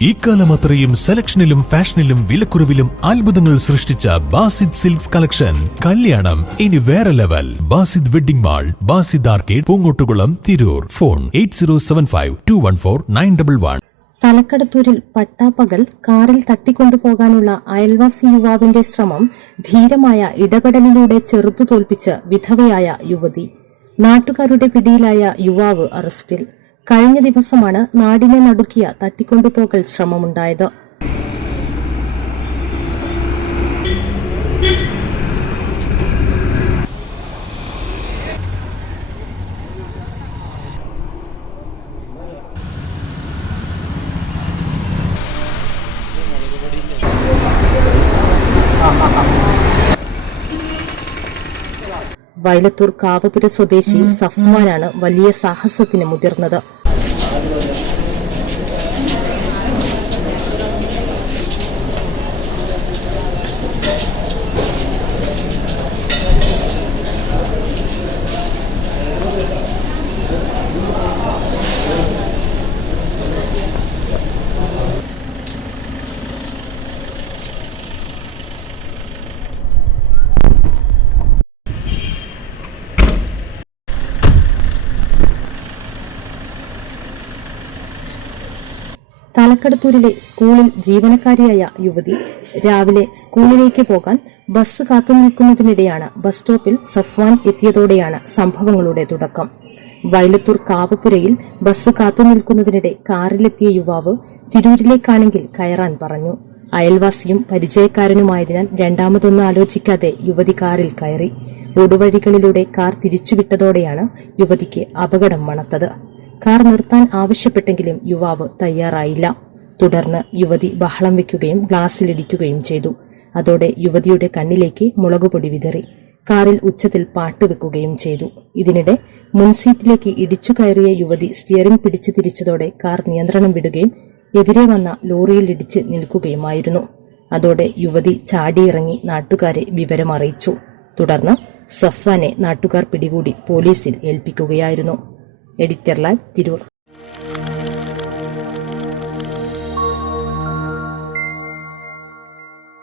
ഇക്കാലം അത്രയും സെലക്ഷനിലും ഫാഷനിലും വിലക്കുറവിലും അത്ഭുതങ്ങൾ സൃഷ്ടിച്ച ബാസിദ് സിൽക്സ് കളക്ഷൻ. കല്യാണം ഇനി വേറെ level. Basid wedding mall Basid arcade Poongottukulam Tirur. Phone eight zero seven five two one four nine double one. തലക്കടത്തൂരിൽ പട്ടാപ്പകൽ കാറിൽ തട്ടിക്കൊണ്ടുപോകാനുള്ള അയൽവാസി യുവാവിന്റെ ശ്രമം ധീരമായ ഇടപെടലിലൂടെ ചെറുത്തു തോൽപ്പിച്ച് വിധവയായ യുവതി. നാട്ടുകാരുടെ പിടിയിലായ യുവാവ് അറസ്റ്റിൽ. കഴിഞ്ഞ ദിവസമാണ് നാടിനെ നടുക്കിയ തട്ടിക്കൊണ്ടുപോകൽ ശ്രമമുണ്ടായത് വയലത്തൂർ കാവപുര സ്വദേശി സഫ്വാനാണ് വലിയ സാഹസത്തിന് മുതിർന്നത്. തലക്കടത്തൂരിലെ സ്കൂളിൽ ജീവനക്കാരിയായ യുവതി രാവിലെ സ്കൂളിലേക്ക് പോകാൻ ബസ് കാത്തുനിൽക്കുന്നതിനിടെയാണ് ബസ് സ്റ്റോപ്പിൽ സഫ്വാൻ എത്തിയതോടെയാണ് സംഭവങ്ങളുടെ തുടക്കം. വയലത്തൂർ കാവപ്പുരയിൽ ബസ് കാത്തുനിൽക്കുന്നതിനിടെ കാറിലെത്തിയ യുവാവ് തിരൂരിലേക്കാണെങ്കിൽ കയറാൻ പറഞ്ഞു. അയൽവാസിയും പരിചയക്കാരനുമായതിനാൽ രണ്ടാമതൊന്നും ആലോചിക്കാതെ യുവതി കാറിൽ കയറി. ഒടുവഴികളിലൂടെ കാർ തിരിച്ചുവിട്ടതോടെയാണ് യുവതിക്ക് അപകടം മണത്തത്. കാർ നിർത്താൻ ആവശ്യപ്പെട്ടെങ്കിലും യുവാവ് തയ്യാറായില്ല. തുടർന്ന് യുവതി ബഹളം വെക്കുകയും ഗ്ലാസ്സിലിടിക്കുകയും ചെയ്തു. അതോടെ യുവതിയുടെ കണ്ണിലേക്ക് മുളകുപൊടി വിതറി. കാറിൽ ഉച്ചത്തിൽ പാട്ട് വെക്കുകയും ചെയ്തു. ഇതിനിടെ മുൻസീറ്റിലേക്ക് ഇടിച്ചു കയറിയ യുവതി സ്റ്റിയറിംഗ് പിടിച്ചു തിരിച്ചതോടെ കാർ നിയന്ത്രണം വിടുകയും എതിരെ വന്ന ലോറിയിൽ ഇടിച്ച് നിൽക്കുകയുമായിരുന്നു. അതോടെ യുവതി ചാടിയിറങ്ങി നാട്ടുകാരെ വിവരമറിയിച്ചു. തുടർന്ന് സഫ്വാനെ നാട്ടുകാർ പിടികൂടി പോലീസിൽ ഏൽപ്പിക്കുകയായിരുന്നു. Editor live Tirur.